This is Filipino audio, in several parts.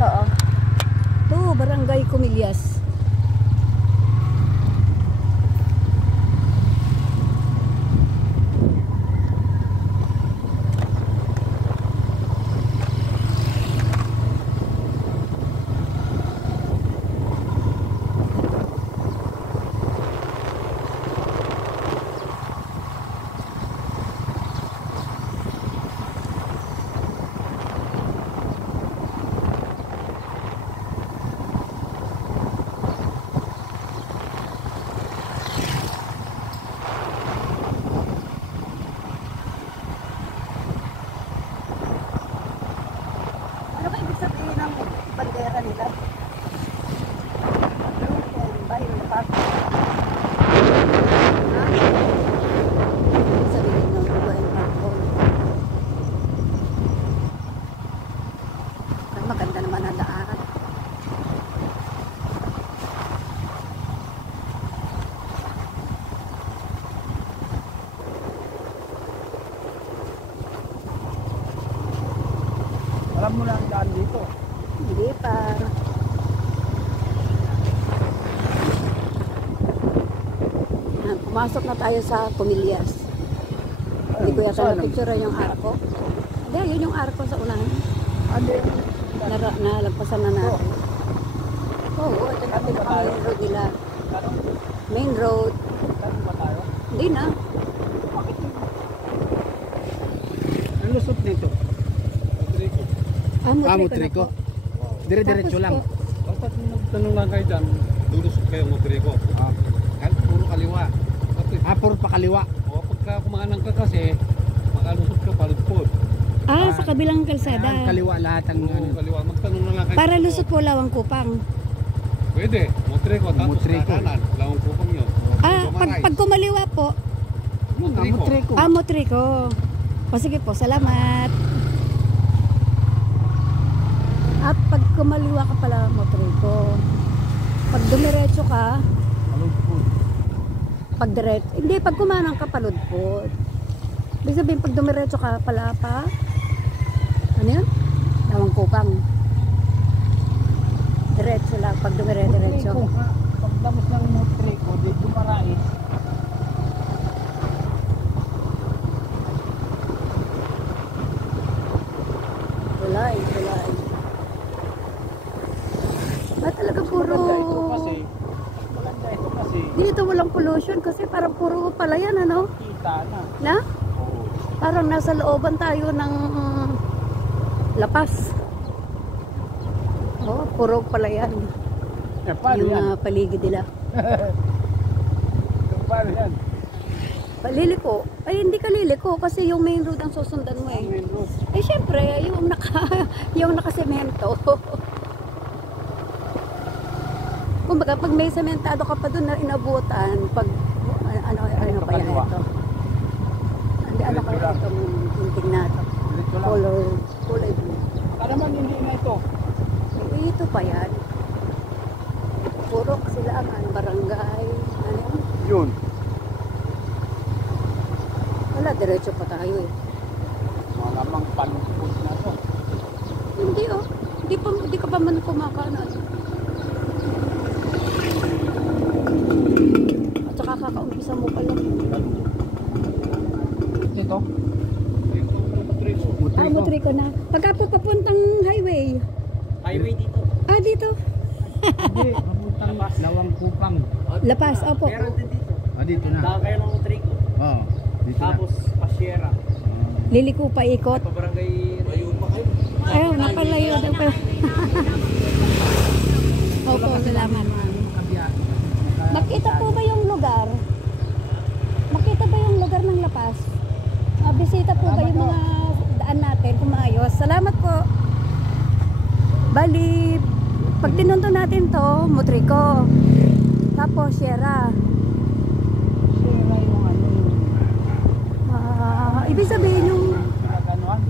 Oo. Ito, Barangay Comillas. Ano ba ibig sabihin ng bandera nila? Bayo na pa. Ibig sabihin ng bayo na pa. Ay, maganda naman ang daan. Alam mo na ang daan dito. Hindi pa. Pumasok na tayo sa Comillas. Hindi ko yata na-picture yung arko. Hindi, yun yung arko sa unahan. Ano Nalagpasan na natin. Oo, ito na main road nila. Main road. ba tayo? Hindi na. Ang lusot dito. Mutriko. Dire-diretso lang. Dapat magtanong lang kayo dyan, lulusot kayo Mutriko. Puro kaliwa. Puro pa kaliwa. O pagka kumaanang ka kasi, makalusot ka paludpod. Sa kabilang kalsada. Ang kaliwa lahat ang Oo, kaliwa. Magtanong na lang kayo. Para lusot po Lawang Kupang. Pwede, Mutriko. Tapos Mutriko. kakanan, Lawang Kupang yun. Pag kumaliwa po. Mutriko. Mutriko. O sige po, salamat. At pag kumaliwa ka pala, Mutriko. Pag dumiretso ka, pag kumanang ka, paludpod. Ibig sabihin, pag dumiretso ka pala pa, ano yun? Lawang Kupang. Diretso lang, pag diretso. Pag damos ng Mutriko, dito marais. Wala. Talaga puro... Maganda ito kasi Dito walang pollution kasi parang puro palayan, ano? kita na. Na? Parang nasa looban tayo ng lapas. Oh, puro palayan. Paano Yung yan? paligid nila. Paano yan? Liliko. Ay, hindi ka liliko kasi yung main road ang susundan mo eh. Main road. Eh, syempre, yung nakasemento. Kumbaga, pag may sementado ka pa doon na inabutan, pag, ano pa yan ito? Hindi, ano kaya itong hinting na ito? Dito lang. Kulay blue. Para man hindi na ito. Eh, ito pa yan. Puro sila ang barangay. Ano yan? Yun. Wala, diretso pa tayo eh. Malamang palungkot na to. Hindi oh. Hindi ka pa man kumakanan. At saka kakaumpisa mo pa lang. Ito? Mutriko na. Pagka po papuntang highway. Highway dito. Dito. Hindi. Papuntang Lawang Kupang. Lapas, opo. Meron din dito. Dito na. Daan kayo ng Mutriko. Oo. Dito Tapos, Pasiera. Liliko pa ikot. Pabarangay Rayon pa kayo. Ayaw, napalayo daw pa. Opo, salamat. Makita po ba yung lugar? Makita ba yung lugar ng Lapas? Bisita po ba yung mga daan natin kung maayos? Salamat po. Bali, pag tinunto natin to, Mutriko. Tapos, Sierra. Sierra yung ano yung Ibig sabihin yung pinaganuhan.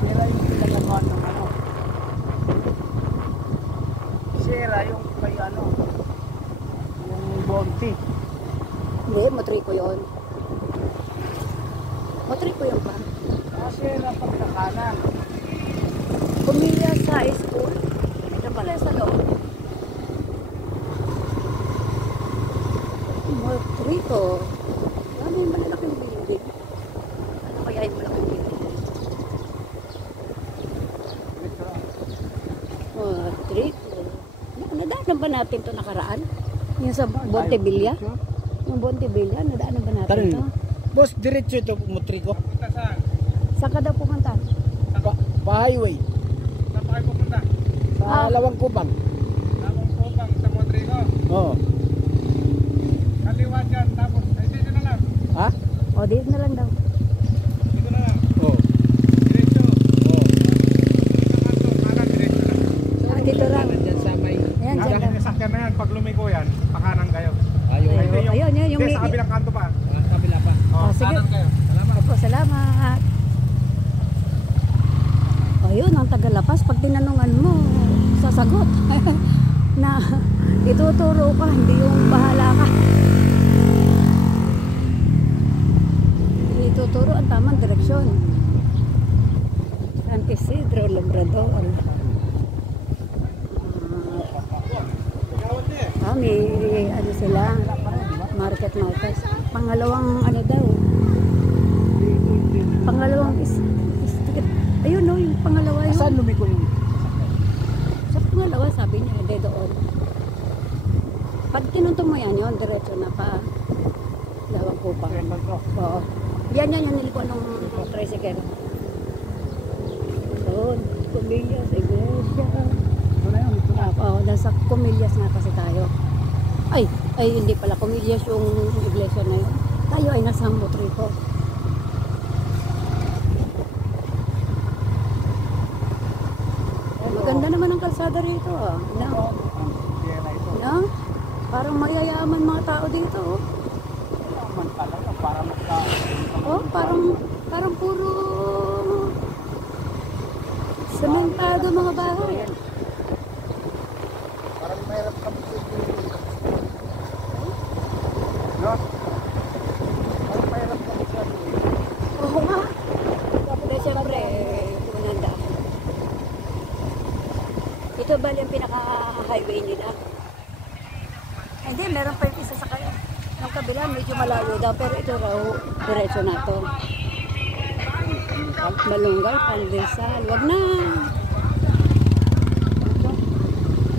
Sierra yung pinaganuhan ng ano. Sierra yung may ano. Yung Bonti. hindi, Mutriko yun. Mutriko yun pa. Sierra pagkakanan. Pumili ba natin to nakaraan? Yung sa Bontevilla? Yung Bontevilla, nadaanan ba natin Tarin. to? Boss, diretso ito motriko. Punta saan? Saan ka daw pumunta? Pa-highway. Saan pa kayo pupunta? Sa Ah. Lawang Kubang. Lamang Kupang sa Motrico. Oo. Kaliwa dyan, tapos, ay dito na lang. Ha? O, dito na lang daw. Dito na lang. Oo. Diretso. Oo. Kanan, diretso lang. Ah, dito lang. Diyan sa may... Ayan, dyan Ang lang. sakyan na yan, pag lumiko yan, pakanan kayo. Ayun. Ay, hindi, Ayun, yun, yung Hindi, may... sa kabilang kanto pa. Sa kabila pa. Oh, sige. Kanan kayo. Salamat. Opo, salamat. Ayun, ang tagalapas. Pag tinanungan mo, sasagot. Na ituturo ka, hindi yung bahala ka. Ituturo ang tamang direksyon. San Isidro, Labrador. May ano sila, market market. Pangalawang ano daw. Pangalawang ayun no, yung pangalawa yun. Saan lumiko yung... Sa pangalawa sabi niya, hindi doon. Pag tinuntong mo yan yun, diretso na pa. Lawang Kupang. Oo. Yan yung nilikuan ng tricycle. Doon, Comillas, Iglesia. Oo, nasa Comillas na kasi tayo. Ay, hindi pala Comillas yung iglesia na yun. Tayo ay nasa Motrico. Maganda naman ang kalsada rito ah. No? No? Parang mayayaman mga tao dito oh. Oh, parang puro sementado mga bahay. Parang mahirap kami. No? Parang mahirap kami. Oo nga. Pero siyempre, unanda. Ito bali ang pinaka-highway nila. Hindi, meron pa yung isa sa kayo. Ang kabila, medyo malayo daw. Pero ito raw, diretso na to. Malunggay, Pandesal. Wag na.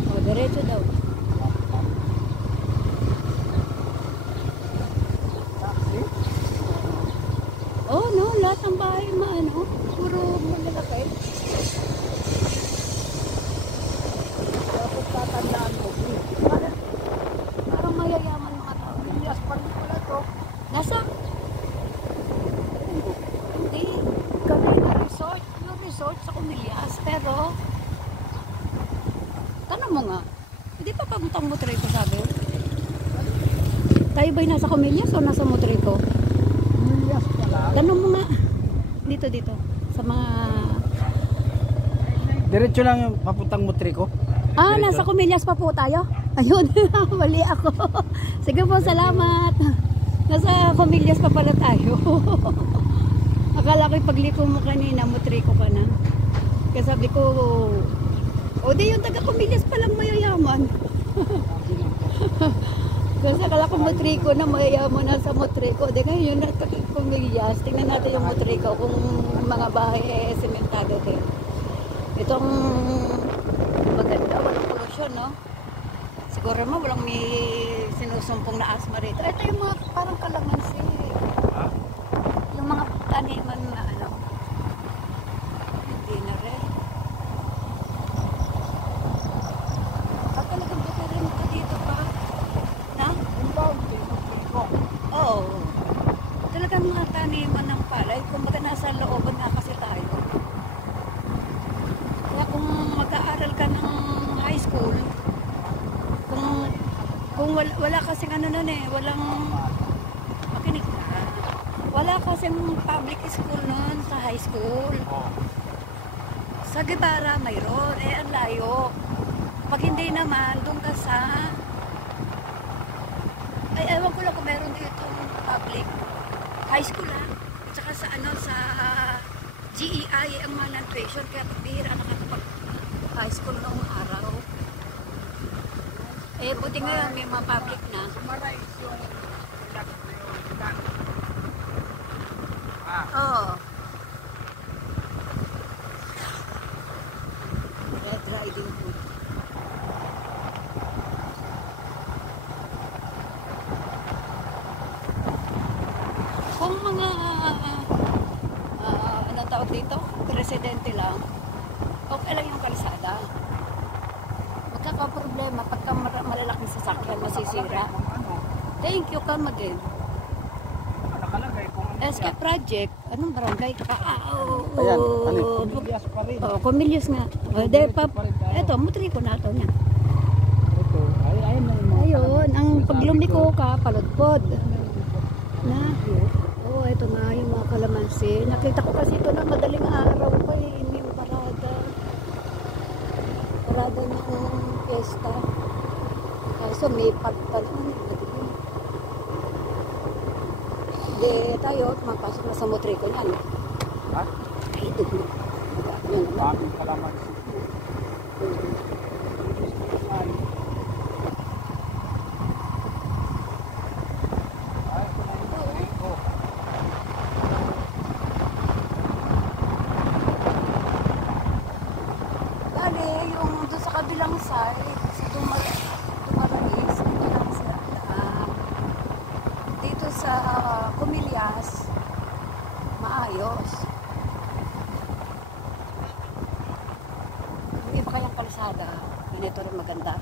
O, diretso daw. Oh, no, lahat ng bahay maano, puro malalaki. Dapat tatandaan mo. Parang mayayaman mga tao. Yes, pag pala to. Nasa? Hindi. Kanina resort. Yung resort sa Comillas. Pero, tanong mo nga, hindi pa paguntang Motrico sabi? Tayo ba'y nasa Comillas o nasa Motrico? Yes pala. Tanong mo nga. Dito. Sa mga... Diretso lang yung papuntang motriko. Ah, Diretso? nasa Comillas pa po tayo? Ayun, mali ako. Sige po, salamat. Nasa Comillas pa pala tayo. Akala ko pagliko mo kanina, Motrico ka na. Kaya sabi ko, o di yung taga Comillas palang mayayaman. Kasi akala ko Motrico na mayayaman na sa Motrico. Di ngayon yung nasa Comillas, tingnan natin yung Motrico kung mga bahay sementado din. Itong maganda, walang pollution, no? Siguro mo, walang may sinusumpong na asma rito. Ito yung mga parang kalamansi. Yung mga taniman na ano. Hindi na rin. Talagang rin ito dito pa. Na? Oo. Talagang mga taniman ng palay. Kumbaga nasa looban nga kasi tayo. Kaya kung mag-aaral ka ng high school, kung wala kasing ano nun eh, walang makinig ka. Wala kasing public school nun sa high school. Sa Guevara mayroon, ang layo. Pag hindi naman, doon ka sa ewan ko lang kung meron dito public high school ha. At saka sa sa GEI ang mga non-tuition, kaya pagbihira nakakapag high school noong araw. Buti ngayon may mga public na. Sumarais yung Oo. Red Riding Hood. tao dito, residente lang, okay lang yung kalsada. Magkakaproblema pagka malalaking sasakyan, masisira. Ano, Thank you, come again. nakalagay kung ano SK Project, anong barangay ka? Ayan, Kumilias pa rin. Oh, Kumilyos nga. Eto, Mutrico na ito niya. Ito, ayun na yung mga Ayun, ang paglumiko ka, paludpod. Na, oh, ito nga yung mga kalamansi. Nakita ko kasi ito na madaling araw pa eh, yung parada. Parada ng piyesta. Kaso may pagtanong. Hindi tayo, mapasok na sa Mutrico niyan. Ha? Ay, ito. Yan naman. Daming kalamansi. Dali, yung doon sa kabilang side, sa Dumaralis, ito lang sila. Dito sa Kumilyas, maayos. Yung iba kayang kalsada, ganito rin maganda.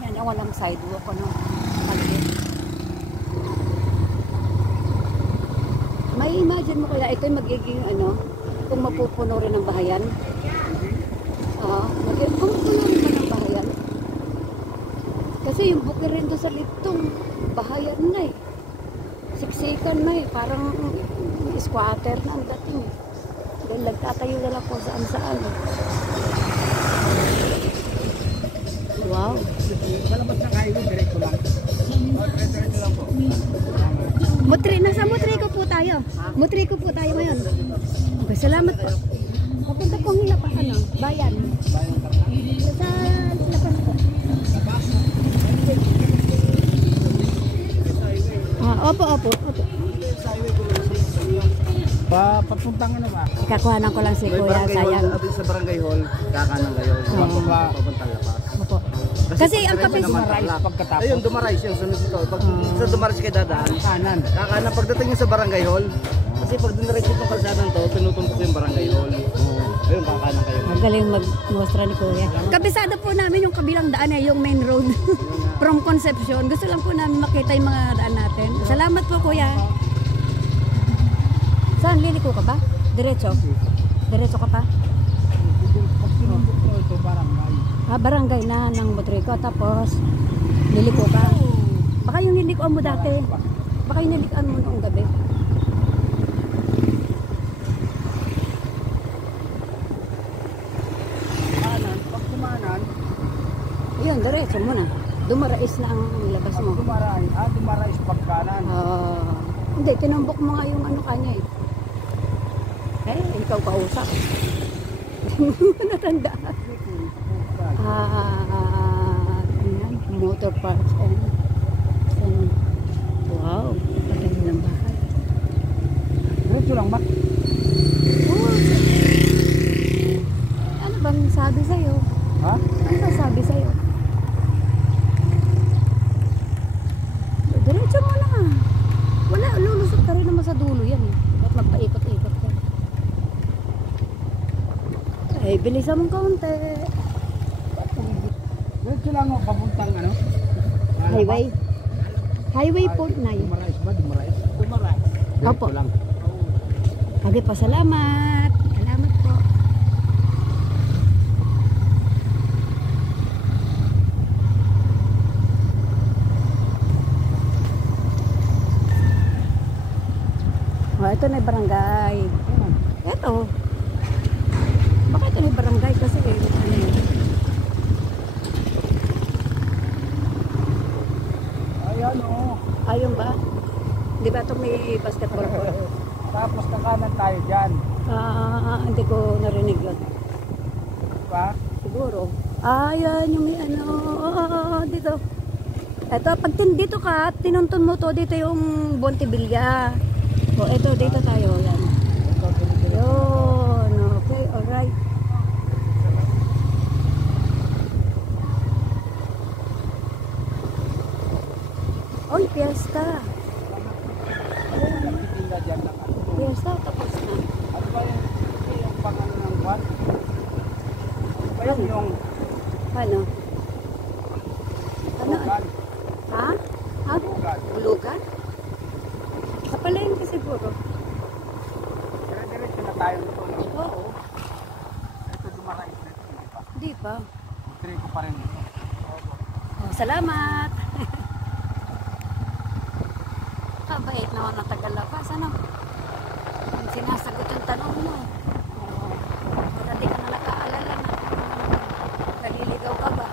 Yan, yung walang sidewalk, ano, maliit. May imagine mo kaya ito yung magiging, ano, kung mapupuno rin ng bahayan. Kung puno rin ba ng bahayan? Kasi yung bukid rin doon sa litong bahayan na eh. Siksikan na eh. Parang squatter na ang dating eh. Dahil nagtatayo na lang kung saan saan eh. Wow. Malabas ng highway, diretso lang. Diretso lang po. Nasa Mutrico po tayo. Mutrico po tayo ngayon. Okay, salamat po. Papunta pong Hilapa, ano, bayan. Sa lapas po. Opo. Papuntang ano ba? Ikakuhanan ko lang si Kuya, sayang. Sa barangay hall, kakanan kayo. Papuntang lapas. Opo. Kasi ang kapis, Dumarays pagkatapos. Ayun, Dumarays yung sunod ito. Pag sa Dumarays kayo dadaan, Kanan. kakanan pagdating nyo sa barangay hall. Kasi pag diniretso itong kalsadang to, tinutumpok yung barangay hall. Ayun, kakanan kayo. magaling mag-mostra ni Kuya. Kabisado po namin yung kabilang daan eh, yung main road. From Concepcion. Gusto lang po namin makita yung mga daan natin. Salamat po Kuya. Saan? Liliko ka ba? Diretso? Diretso ka pa? Pag sinumbok mo ito, barangay. Barangay na ng Mutrico. Tapos, liliko ka. Baka yung nilikuan mo dati. Baka yung nilikuan mo noong gabi. Kanan, pag kumanan, Yun, diretso mo na. Dumarais na ang labas mo. Dumarays pag kanan. Hindi, tinumbok mo nga yung ano kanya eh. Ikaw kausap. Natanda. Motor parts and wow, patay ng bahay. Diretso lang ba? Oh, ano bang sabi sa'yo? Ha? Ano bang sabi sa'yo? Diretso mo na. Wala, lulusot ka rin naman sa dulo yan eh. At magpaikot-ikot ka. Ay, bilisan mong kaunti. Diretso lang ako, papuntang ano? Highway. Highway po na yun. Dumarays ba? Dumarays? Dumarays. Opo. Diretso lang. Okay po, salamat. Salamat po. Ito na yung barangay. Ito. Baka ito na yung barangay kasi ano yun. Ayan o. Ayun ba? Di ba ito may basketball court? Tapos kakanan tayo dyan. Hindi ko narinig yun. Diba? Siguro. Yan yung may ano. Dito. Ito, pag dito ka, tinuntun mo to, dito yung Bontevilla. Ito, dito tayo. Yan. Yun. Okay, alright. Oy, piyesta. Nagtitinda dyan lang. Piyesta, tapos na. yung Ano? Ano? bugal. Ha? Ha? Bugal. Bulugan? Sa palengke siguro. Dire-diretso na tayo nito. No? Oo. Ito dumarais na ito. Hindi pa. Hindi pa. Try ko pa rin ito. Oh, salamat. Kabait naman ng Tagalapas. Ano? Sinasagot yung tanong mo. Para di ka na nakaalala na naliligaw ka ba?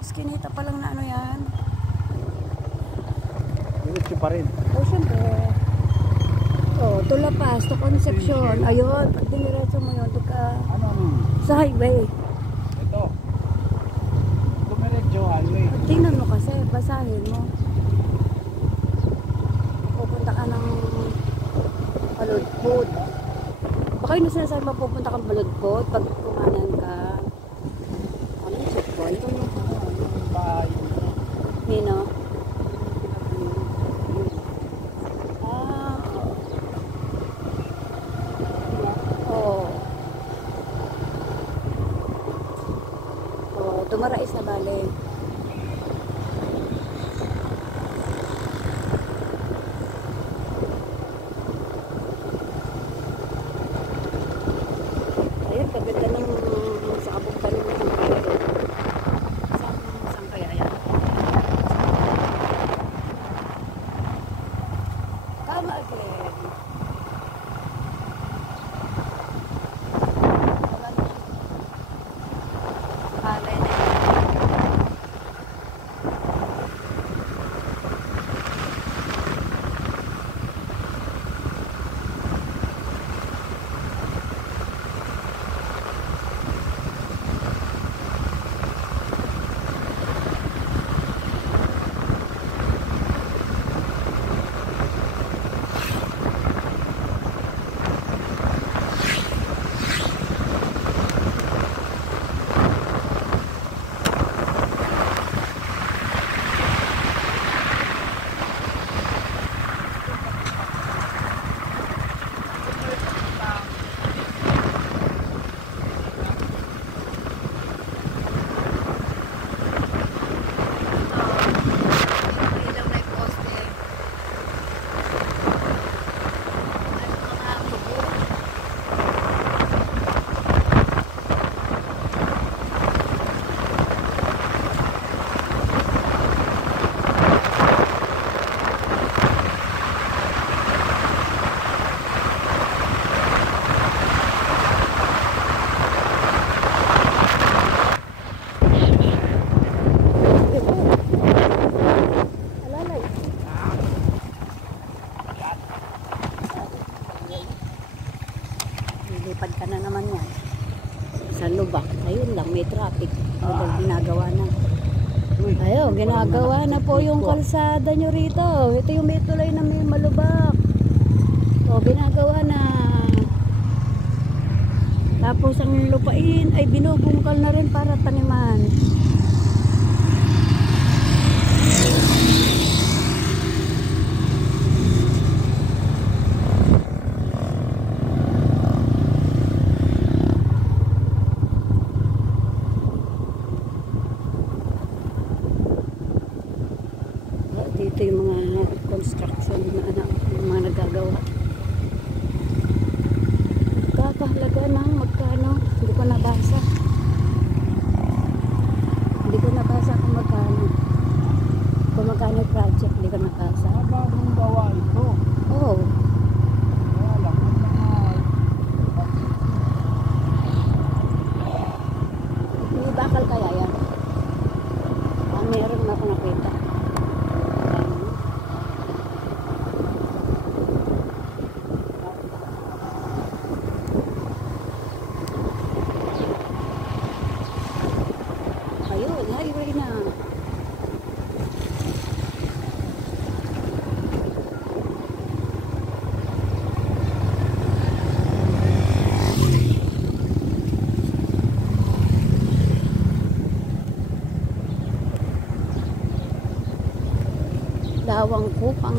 Iskinita pa lang na ano yan. Diretso pa rin. Oh, syempre. Oh, Tulapas to Concepcion. Ayun, pag diniretso mo yun, to ka Ano? sa highway. Ito. Dumiretso highway. Tingnan mo kasi, basahin mo. Pupunta ka ng Baludpod. Baka yun na sinasabi mo pupunta kang Baludpod pag kumanan ka. Ano yung checkpoint? Ito yung Bahay. Nino? Ah. Oo. Oo, tumarais na bale. Ayun, kaganda ng sa kabuktan ng mga saan kaya yan? ka na naman yan. Sa lubak, ayun lang, may traffic. Ito, ginagawa na. Ayun, ginagawa na po yung kalsada nyo rito. Ito yung may tulay na may malubak. O, ginagawa na. Tapos ang lupain ay binubungkal na rin para taniman. Dito yung mga construction na yung mga nagagawa. Kakahalaga ng magkano, hindi ko nabasa. Hindi ko nabasa kung magkano. Kung magkano yung project, hindi ko nabasa. Bagong gawa ito. Oo. Kaya lang, ang mga May bakal kaya yan? Meron na ako nakita. Ayun, highway na. Lawang Kupang.